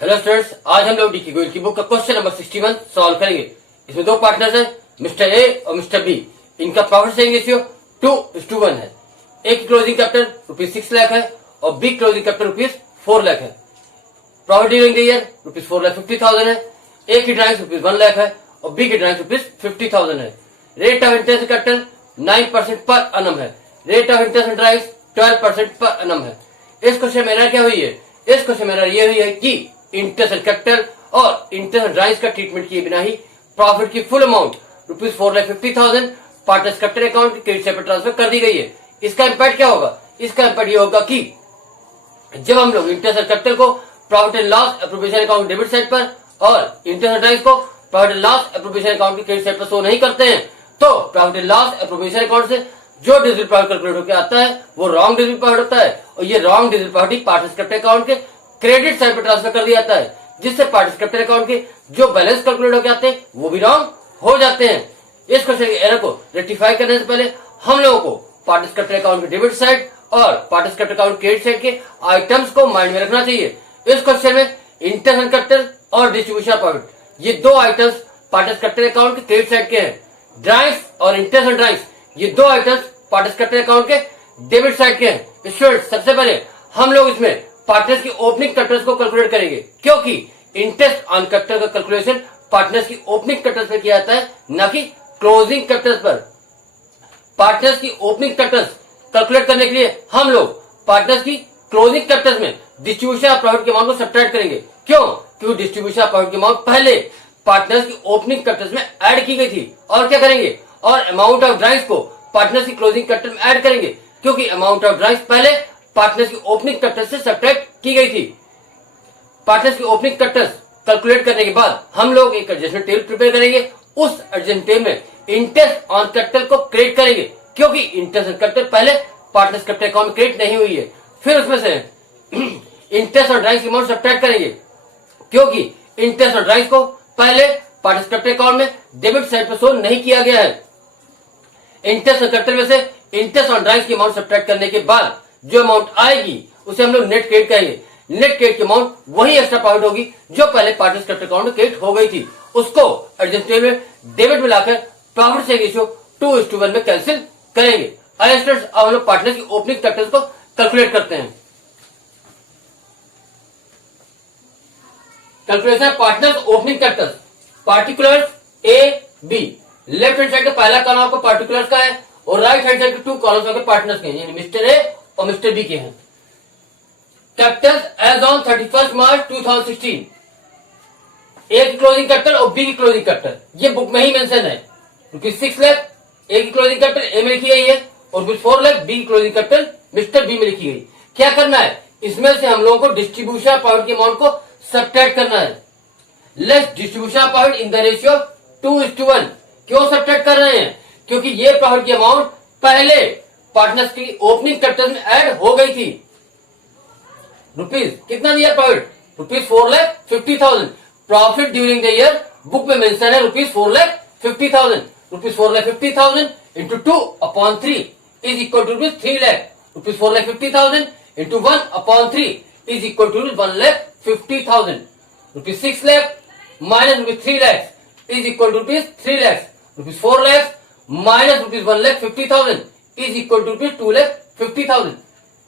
Hello students, आज हम लोग डीके गोयल की बुक का क्वेश्चन नंबर 61 सॉल्व करेंगे। इसमें दो पार्टनर्स हैं, मिस्टर ए और मिस्टर बी। इनका प्रॉफिट शेयरिंग रेशियो 2:1 है। ए की क्लोजिंग कैपिटल ₹6 लाख है और बी क्लोजिंग कैपिटल ₹4 लाख है। प्रॉफिट ड्यूरिंग द ईयर ₹4,50,000 है। ए की ड्राइंग ₹1 लाख है और बी की ड्राइंग ₹50,000 है। रेट ऑफ इंटरेस्ट कैपिटल 9% पर annum है। Rate of interest on drawing 12% पर annum है। इस क्वेश्चन में क्या हुई है? इस क्वेश्चन में ये हुई है कि इंटरेस्ट एंड कैपिटल और इंटरेस्ट एंड ड्राइंग्स का ट्रीटमेंट किए बिना ही प्रॉफिट की full amount ₹4,50,000 partners capital account के क्रेडिट साइड पर ट्रांसफर कर दी गई है। इसका इम्पैक्ट क्या होगा? इसका इम्पैक्ट ये होगा कि जब हम लोग इंटरेस्ट एंड कैपिटल को profit and loss appropriation account debit side पर और इंटरेस्ट एंड ड्राइंग्स को profit and loss appropriation account के क्रेडिट साइड पर शो नहीं करते हैं, तो profit and loss appropriation account से जो डिजिटल प्रॉफिट कैलकुलेट होकर आता है वो रॉन्ग डिजिटल प्रॉफिट होता है और ये wrong digital profit partners capital account के क्रेडिट साइड पर ट्रांसफर कर दिया जाता है, जिससे पार्टनर्स कैपिटल अकाउंट के जो बैलेंस कैलकुलेट होकर आते हैं वो भी रॉन्ग हो जाते हैं। इस क्वेश्चन के एरर को रेक्टिफाई करने से पहले हम लोगों को पार्टनर्स कैपिटल अकाउंट के डेबिट साइड और partners capital account credit side के आइटम्स को माइंड में रखना चाहिए। इस क्वेश्चन में इंटरेस्ट एंड कैपिटल और डिस्ट्रीब्यूशन प्रॉफिट ये दो आइटम्स पार्टनर्स कैपिटल अकाउंट के क्रेडिट साइड के हैं। ड्राइंग्स और इंटरेस्ट एंड ड्राइंग्स ये दो आइटम्स पार्टनर्स कैपिटल अकाउंट के डेबिट साइड के हैं। स्टूडेंट्स, सबसे पहले हम लोग इसमें पार्टनर्स की ओपनिंग कैपिटल्स को कैलकुलेट करेंगे, क्योंकि इंटरेस्ट ऑन कैपिटल का कैलकुलेशन पार्टनर्स की ओपनिंग कैपिटल्स पर किया जाता है, न कि क्लोजिंग कैपिटल्स पर। पार्टनर्स की ओपनिंग कैपिटल्स कैलकुलेट करने के लिए हम लोग पार्टनर्स की क्लोजिंग कैपिटल्स में डिस्ट्रीब्यूशन ऑफ प्रॉफिट के अमाउंट को सब्ट्रैक्ट करेंगे। क्यों? क्योंकि डिस्ट्रीब्यूशन ऑफ प्रॉफिट की अमाउंट पहले पार्टनर्स की ओपनिंग कैपिटल्स में ऐड की गई थी। और क्या करेंगे? और अमाउंट ऑफ ड्राइंग्स को पार्टनर्स की क्लोजिंग कैपिटल में ऐड करेंगे, क्योंकि अमाउंट ऑफ ड्राइंग्स पहले पार्टनर्स की ओपनिंग कैपिटल से सब्ट्रैक्ट की गई थी। पार्टनर्स की ओपनिंग कैपिटल कैलकुलेट करने के बाद हम लोग एक एडजस्टमेंट टेबल प्रिपेयर करेंगे। उस एडजस्टमेंट टेबल में इंटरेस्ट ऑन कैपिटल को क्रेडिट करेंगे, क्योंकि इंटरेस्ट ऑन कैपिटल पहले पार्टनर्स कैपिटल अकाउंट में क्रेडिट नहीं हुई है। फिर उसमें से इंटरेस्ट और ड्राइंग्स की अमाउंट सब्ट्रैक्ट करेंगे, क्योंकि इंटरेस्ट और ड्राइंग्स को पहले पार्टनर्स कैपिटल अकाउंट में डेबिट साइड पर शो नहीं किया गया है। इंटरेस्ट और कैपिटल में से इंटरेस्ट ऑन ड्राइंग्स की अमाउंट सब्ट्रैक्ट करने के बाद जो अमाउंट आएगी उसे हम लोग नेट क्रेडिट कहेंगे। नेट क्रेडिट की अमाउंट वही एक्स्ट्रा प्रॉफिट होगी जो पहले पार्टनर्स कैपिटल अकाउंट में क्रेडिट हो गई थी, उसको एडजस्टमेंट में डेबिट में लाकर प्रॉफिट शेयरिंग रेशियो 2:1 में कैंसिल करेंगे। आइए स्टूडेंट्स, अब हम लोग पार्टनर्स की ओपनिंग कैपिटल्स को कैलकुलेट करते हैं। Calculation partners opening capitals. Particulars A B. Left hand side का पहला कॉलम आपको पार्टिकुलर्स का है और राइट हैंड साइड के 2 कॉलम्स आपके पार्टनर्स के हैं, यानी मिस्टर ए और मिस्टर बी के हैं। कैपिटल एज ऑन 31 मार्च 2016। ए की क्लोजिंग कैपिटल और बी की क्लोजिंग कैपिटल ये बुक में ही मेंशन है। ₹6 लाख ए की क्लोजिंग कैपिटल ए में लिखी गई है और ₹4 लाख बी की क्लोजिंग कैपिटल मिस्टर बी में लिखी गई। क्या करना है? इसमें से हम लोगों को डिस्ट्रीब्यूशन ऑफ प्रॉफिट की अमाउंट को सब्ट्रैक्ट करना है। Less distribution of profit in the ratio 2:1। क्यों सब्ट्रैक्ट कर रहे हैं? क्योंकि ये प्रॉफिट की अमाउंट पहले पार्टनर्स की ओपनिंग कैपिटल में ऐड हो गई थी। रुपीज कितना दिया profit? ₹4,50,000। Profit during the year book में मेंशन है ₹4,50,000। ₹4,50,000 into 2/3 is equal to ₹3 lakh. ₹4,50,000 into 1/3 is equal to ₹1,50,000। ₹6 lakh minus ₹3 lakh is equal to ₹3 lakh. ₹4 lakh minus ₹1,50,000 is equal to ₹2,50,000।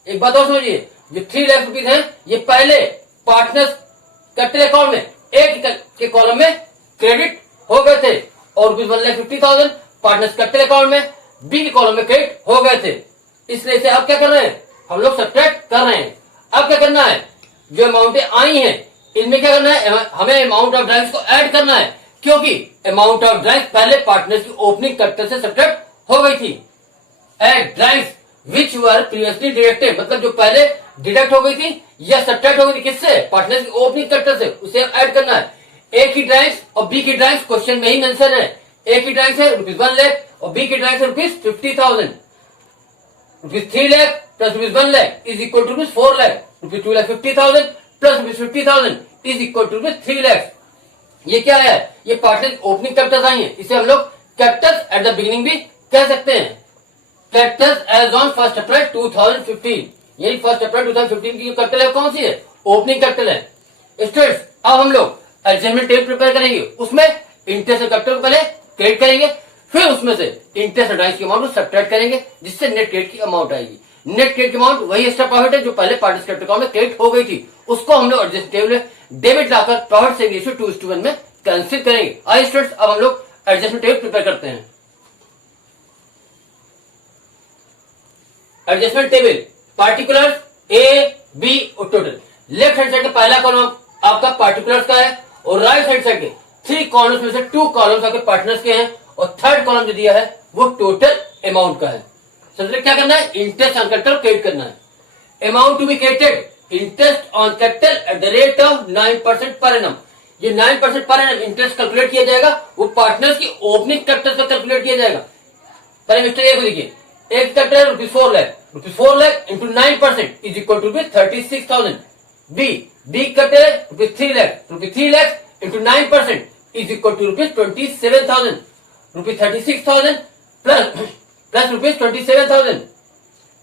एक बात और समझिए, जो ₹3 लाख है ये पहले पार्टनर्स कैपिटल अकाउंट में ए के कॉलम में क्रेडिट हो गए थे और ₹1,50,000 पार्टनर्स कैपिटल अकाउंट में बी के कॉलम में क्रेडिट हो गए थे। इसलिए से अब क्या कर रहे हैं? हम लोग सब्ट्रैक्ट कर रहे हैं। अब क्या करना है? जो अमाउंटें आई हैं इनमें क्या करना है? हमें अमाउंट ऑफ ड्राइंग्स को ऐड करना है, क्योंकि अमाउंट ऑफ ड्राइंग्स पहले पार्टनर्स की ओपनिंग कैपिटल से सब्ट्रैक्ट हो गई थी। Add drawings which were previously deducted, मतलब जो पहले डिडक्ट हो गई थी या सब्ट्रैक्ट हो गई थी किससे? पार्टनर्स की ओपनिंग कैपिटल से, उसे ऐड करना है। ए की ड्राइंग्स और बी की ड्राइंग्स क्वेश्चन में ही मेंशन है। ए की ड्राइंग्स है ₹1 लाख और बी की ड्राइंग्स है ₹50,000। ₹3 lakh plus ₹1 lakh is equal to ₹4 lakh. ₹2,50,000 plus ₹50,000 is equal to ₹3 lakh. ये क्या है? ये पार्टनर ओपनिंग कैपिटल्स आई है, इसे हम लोग कैपिटल्स एट द बिगिनिंग भी कह सकते हैं। कैपिटल्स एज ऑन 1 अप्रैल 2015, यही 1 अप्रैल 2015 की कैपिटल है कौन सी है? ओपनिंग कैपिटल है। स्टूडेंट्स अब हम लोग एडजस्टमेंट टेबल प्रिपेयर करेंगे, उसमें इंटरेस्ट और कैपिटल को पहले क्रेडिट करेंगे, फिर उसमें से इंटरेस्ट और ड्राइंग्स की अमाउंट को सब्ट्रैक्ट करेंगे, जिससे नेट क्रेडिट की अमाउंट आएगी। नेट क्रेडिट की अमाउंट वही एक्स्ट्रा प्रॉफिट है जो पहले पार्टनर्स कैपिटल अकाउंट में क्रेडिट हो गई थी, उसको हम लोग एडजस्ट टेबल में डेबिट लाकर प्रॉफिट शेयरिंग रेशियो 2:1 में कैंसिल करेंगे। आइए स्टूडेंट्स अब हम लोग एडजस्टमेंट टेबल प्रिपेयर करते हैं। Adjustment table particulars A B और टोटल। लेफ्ट हैंड साइड का पहला कॉलम आपका पार्टिकुलर्स का है और राइट हैंड साइड के 3 कॉलम्स में से 2 कॉलम्स आपके पार्टनर्स के हैं और थर्ड कॉलम जो दिया है वो टोटल अमाउंट का है। सबसे क्या करना है, इंटरेस्ट ऑन कैपिटल क्रेडिट करना है। Amount to be credited interest on capital at the rate of 9% per annum. ये 9% पर एनम इंटरेस्ट कैलकुलेट किया जाएगा, वो पार्टनर्स की ओपनिंग कैपिटल पर कैलकुलेट किया जाएगा। पहले मिस्टर ए को देखिए, एक capital ₹4 lakh, ₹4 lakh into 9% is equal to 36,000। B capital ₹3 lakh, ₹3 lakh into 9% is equal to ₹27,000। ₹36,000 plus ₹27,000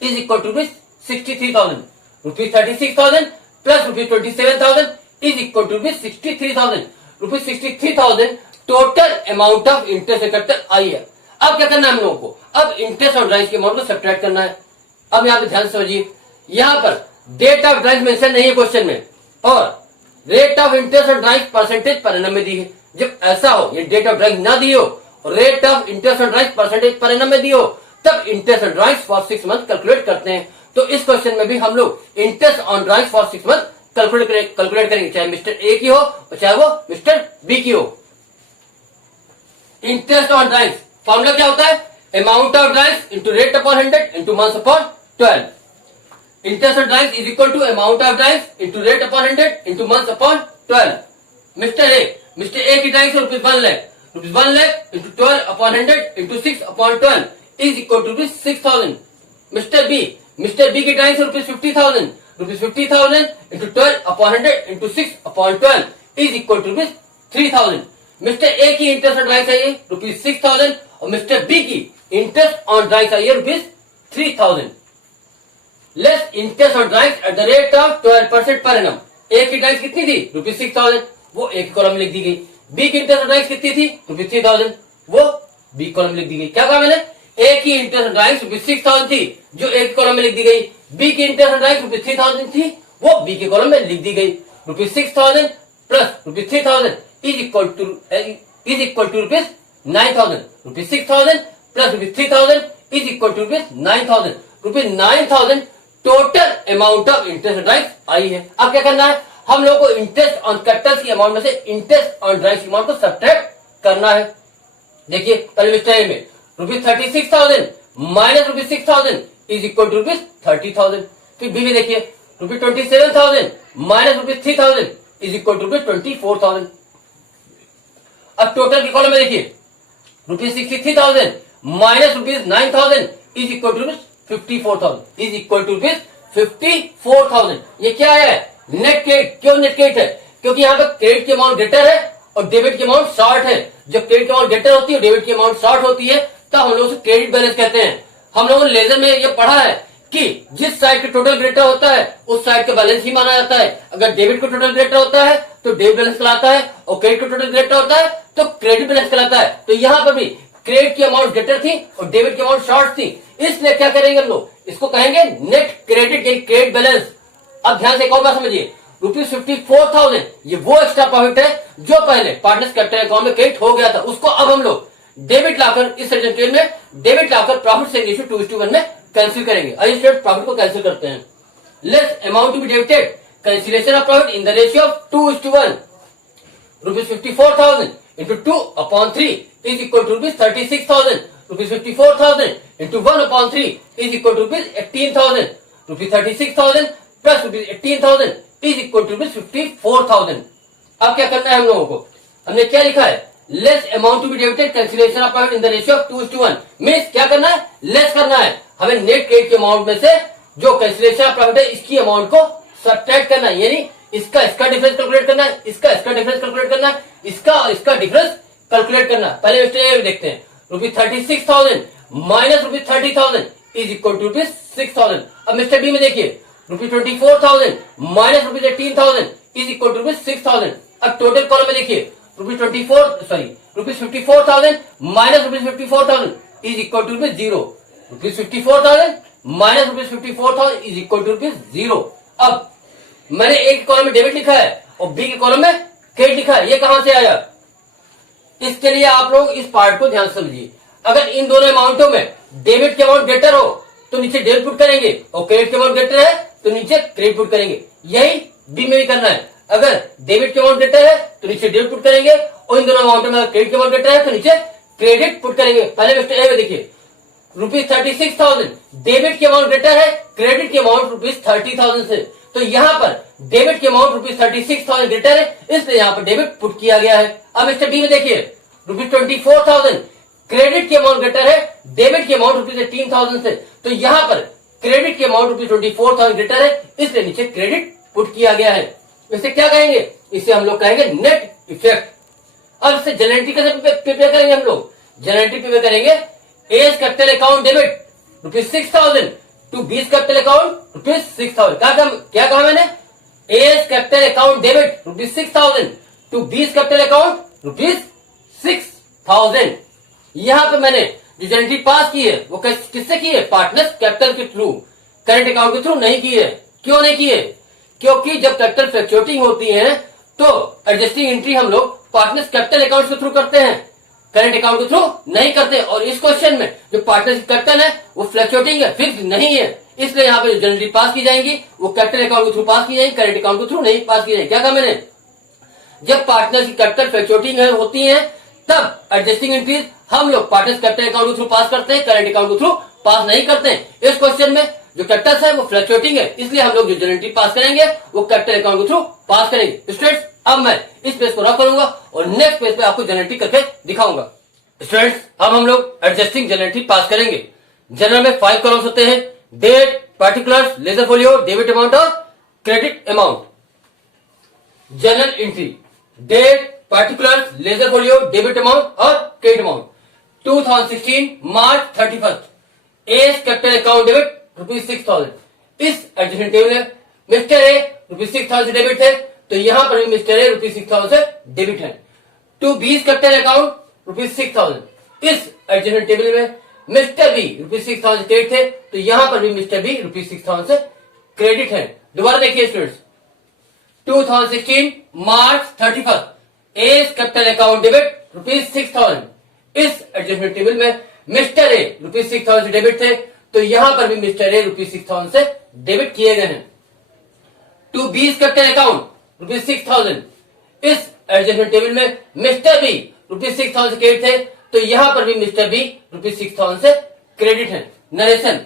is equal to ₹63,000। ₹36,000 plus ₹27,000 is equal to ₹63,000। ₹63,000 total amount of interest capital आई है। अब क्या करना है हम लोगों को, अब इंटरेस्ट और ड्राइंग्स के अमाउंट को सब्ट्रैक्ट करना है। अब यहाँ पे ध्यान समझिए, यहाँ पर डेट ऑफ ड्राइंग्स मेंशन नहीं है क्वेश्चन में और रेट ऑफ इंटरेस्ट और ड्राइंग्स परसेंटेज पर एनम में दी है। जब ऐसा हो, ये डेट ऑफ ड्राइंग ना दी हो और रेट ऑफ इंटरेस्ट और ड्राइंग्स परसेंटेज पर एनम में दी हो, तब इंटरेस्ट और ड्राइंग्स फॉर 6 मंथ कैलकुलेट करते हैं। तो इस क्वेश्चन में भी हम लोग interest on drawings for 6 month calculate करेंगे, चाहे मिस्टर ए की हो और चाहे वो मिस्टर बी की हो। इंटरेस्ट ऑन ड्राइंग्स फॉर्मूला क्या होता है, amount of drawings into rate upon 100 into months upon 12। Interest on drawings is equal to amount of drawings into rate upon 100 into months upon 12। Mister A की drawings ₹1 lakh, ₹1 lakh into 12 upon 100 into 6 upon 12 is equal to 6,000। Mister B की drawings ₹50,000, ₹50,000 into 12 upon 100 into 6 upon 12 is equal to 3,000। Mister A की interest on drawings आई है ₹6,000 और mister B की interest on drawings आई है ₹3,000। Less interest on drawings eight the rate of 12% per annum. ए की drawings कितनी थी, ₹6,000, वो एक कॉलम में लिख दी गई। बी की इंटरेस्ट ऑन ड्राइंग्स कितनी थी, ₹3,000, वो बी कॉलम में लिख दी गई। क्या कहा मैंने, ए की इंटरेस्ट ऑन ड्राइंग्स ₹6,000 थी जो एक कॉलम में लिख दी गई, बी की इंटरेस्ट ऑन ड्राइंग्स ₹3,000 थी वो बी के कॉलम में लिख दी गई। ₹6,000 plus ₹3,000 is equal to ₹9,000। ₹6,000 plus ₹3,000 is equal to ₹9,000। ₹9,000 total amount of interest on drawings आई है। अब क्या करना है, हम लोगों को इंटरेस्ट ऑन कैपिटल की अमाउंट में से इंटरेस्ट ऑन ड्राइंग्स की अमाउंट को सब्ट्रैक्ट करना है। देखिए पहले मिस्टर ए में ₹36,000 माइनस ₹6,000 इज इक्वल टू ₹30,000। फिर बी में देखिए ₹27,000 माइनस ₹3,000 इज इक्वल टू ₹24,000। अब टोटल के कॉलम में देखिए ₹63,000 minus ₹9,000 is equal to ₹54,000 is equal to ₹54,000। ये क्या है, नेट क्रेडिट। क्यों नेट क्रेडिट है, क्योंकि यहाँ पे क्रेडिट की अमाउंट ग्रेटर है और डेबिट की अमाउंट शॉर्ट है। जब क्रेडिट की अमाउंट ग्रेटर होती है डेबिट की अमाउंट शॉर्ट होती है तब हम लोग उसे क्रेडिट बैलेंस कहते हैं। हम लोगों ने लेजर में ये पढ़ा है कि जिस साइड का टोटल ग्रेटर होता है उस साइड का बैलेंस ही माना जाता है। अगर डेबिट का टोटल ग्रेटर होता है तो डेबिट बैलेंस कहलाता है और क्रेडिट का टोटल ग्रेटर होता है तो क्रेडिट बैलेंस कहलाता है। तो यहाँ पर भी क्रेडिट की अमाउंट ग्रेटर थी और डेबिट की अमाउंट शॉर्ट थी, इसलिए क्या करेंगे हम लोग, इसको कहेंगे नेट क्रेडिट यानी क्रेडिट बैलेंस। अब ध्यान से एक और बात समझिए, ₹54,000 ये वो एक्स्ट्रा प्रॉफिट है जो पहले पार्टनर्स कैपिटल अकाउंट में क्रेडिट हो गया था, उसको अब हम लोग डेबिट लाकर इस एडजस्टमेंट में डेबिट लाकर प्रॉफिट शेयरिंग रेशियो 2:1 में कैंसिल करेंगे। आइए स्टूडेंट प्रॉफिट को कैंसिल करते हैं। Less amount to be debited cancellation of profit in the ratio of 2:1। ₹54,000 into 2/3 is equal to ₹36,000। ₹54,000 into 1/3 is equal to ₹18,000। ₹36,000 plus ₹18,000 is equal to ₹54,000। अब क्या करना है हम लोगों को, हमने क्या लिखा है, less amount to be debited cancellation of profit in the ratio of 2:1। Means क्या करना है, लेस करना है। हमें नेट क्रेडिट के अमाउंट में से जो कैंसिलेशन ऑफ प्रॉफिट है इसकी अमाउंट को सब्ट्रैक्ट करना है, यानी इसका डिफरेंस कैलकुलेट करना है, इसका डिफरेंस कैलकुलेट करना है, इसका डिफरेंस कैलकुलेट करना है। पहले मिस्टर ए देखते हैं, ₹36,000 माइनस ₹30,000 इज इक्वल टू ₹6,000। अब मिस्टर बी में देखिए ₹24,000 माइनस ₹18,000 इज इक्वल टू ₹6,000। अब टोटल कॉलम में देखिए ₹54,000 minus ₹54,000 is equal to ₹0। ₹54,000 minus ₹54,000 is equal to ₹0। अब मैंने ए के कॉलम में डेबिट लिखा है और बी के कॉलम में क्रेडिट लिखा है, ये कहां से आया? इसके लिए आप लोग इस पार्ट को ध्यान से समझिए। अगर इन दोनों अमाउंटों में डेबिट के अमाउंट ग्रेटर हो तो नीचे डेबिट पुट करेंगे और क्रेडिट के अमाउंट ग्रेटर है तो नीचे क्रेडिट पुट करेंगे। यही बी में भी करना है। अगर डेबिट के अमाउंट ग्रेटर है तो नीचे डेबिट पुट करेंगे और इन दोनों अमाउंटों में क्रेडिट के अमाउंट ग्रेटर है तो नीचे क्रेडिट पुट करेंगे। पहले मिस्टर ए में देखिए ₹36,000 डेबिट के अमाउंट ग्रेटर है क्रेडिट के अमाउंट ₹30,000 से, तो यहाँ पर डेबिट के अमाउंट ₹36,000 ग्रेटर है, इसलिए यहाँ पर डेबिट पुट किया गया है। अब मिस्टर बी में देखिए ₹24,000 क्रेडिट के अमाउंट ग्रेटर है डेबिट के अमाउंट ₹18,000 से, तो यहाँ पर क्रेडिट के अमाउंट ₹24,000 ग्रेटर है, इसलिए नीचे क्रेडिट पुट किया गया है। इसे क्या कहेंगे? इसे हम लोग कहेंगे नेट इफेक्ट। अब इसे जनरेटिव कैसे प्रिपेयर करेंगे? हम लोग जनरेटिव प्रिपेयर करेंगे A's capital account debit ₹6,000 to B's capital account ₹6,000। क्या कहा मैंने? A's capital account debit ₹6,000 to B's capital account ₹6,000। यहां पे मैंने जो जनरेटिव पास की है वो किससे की है? पार्टनर्स कैपिटल के थ्रू, करंट अकाउंट के थ्रू नहीं की है। क्यों नहीं की है? क्योंकि जब कैपिटल फ्लक्चुएटिंग होती है तो एडजस्टिंग एंट्री हम लोग पार्टनर्स कैपिटल अकाउंट के थ्रू करते हैं, करंट अकाउंट के थ्रू नहीं करते। और इस क्वेश्चन में जो पार्टनरशिप कैपिटल है वो फ्लक्चुएटिंग है, फिक्स नहीं है, इसलिए यहाँ पे जो जनरेटिव पास की जाएंगी वो कैपिटल अकाउंट के थ्रू पास की जाएंगी, करंट अकाउंट के थ्रू नहीं पास की जाएंगी। क्या कहा मैंने? जब पार्टनरशिप कैपिटल फ्लक्चुएटिंग होती है तब एडजस्टिंग एंट्रीज हम लोग पार्टनर्स कैपिटल अकाउंट के थ्रू पास करते हैं, करंट अकाउंट के थ्रू पास नहीं करते हैं। इस क्वेश्चन में जो कैपिटल है वो फ्लक्चुएटिंग है, इसलिए हम लोग जो जनरेटिव पास करेंगे वो कैपिटल अकाउंट के थ्रू पास करेंगे। स्टूडेंट्स अब मैं इस पेज को रख करूंगा और नेक्स्ट पेज पे आपको जनरेटिव करके दिखाऊंगा। स्टूडेंट्स अब हम लोग एडजस्टिंग जनरेटिव पास करेंगे। जनरल में 5 कॉलम्स होते हैं, date, particulars, ledger folio, debit amount और credit amount. Journal entry date, particulars, ledger folio, debit amount और credit amount. 2016 March 31 as capital account debit ₹6,000। इस एडजस्टमेंट टेबल में मिस्टर ए ₹6,000 से debit है तो यहां पर भी मिस्टर ए ₹6,000 से डेबिट है। To B's capital account ₹6,000। इस एडजस्टमेंट टेबल में मिस्टर बी ₹6,000 से क्रेडिट है तो यहां पर भी मिस्टर बी ₹6,000 से क्रेडिट है। दोबारा देखिए students 2016 March 31 as capital account debit ₹6,000। इस एडजस्टमेंट टेबल में मिस्टर ए ₹6,000 से डेबिट थे तो यहां पर भी मिस्टर ए ₹6,000 से डेबिट किए गए हैं। To B's capital account ₹6,000। इस एडजस्टमेंट टेबल में मिस्टर बी ₹6,000 से क्रेडिट थे तो यहां पर भी मिस्टर बी ₹6,000 से क्रेडिट है। Narration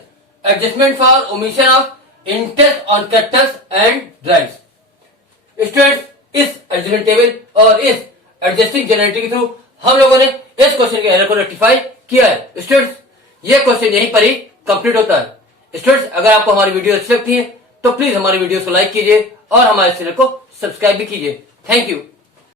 adjustment for omission of interest on Capitals and drives. Students इस एडजस्टमेंट टेबल और इस एडजस्टिंग जनरेटिव के थ्रू हम लोगों ने इस क्वेश्चन के एरर को रेक्टिफाई किया है। स्टूडेंट्स ये क्वेश्चन यहीं पर ही कंप्लीट होता है। स्टूडेंट्स अगर आपको हमारी वीडियो अच्छी लगती है तो प्लीज हमारी वीडियो को लाइक कीजिए और हमारे चैनल को सब्सक्राइब भी कीजिए। Thank you.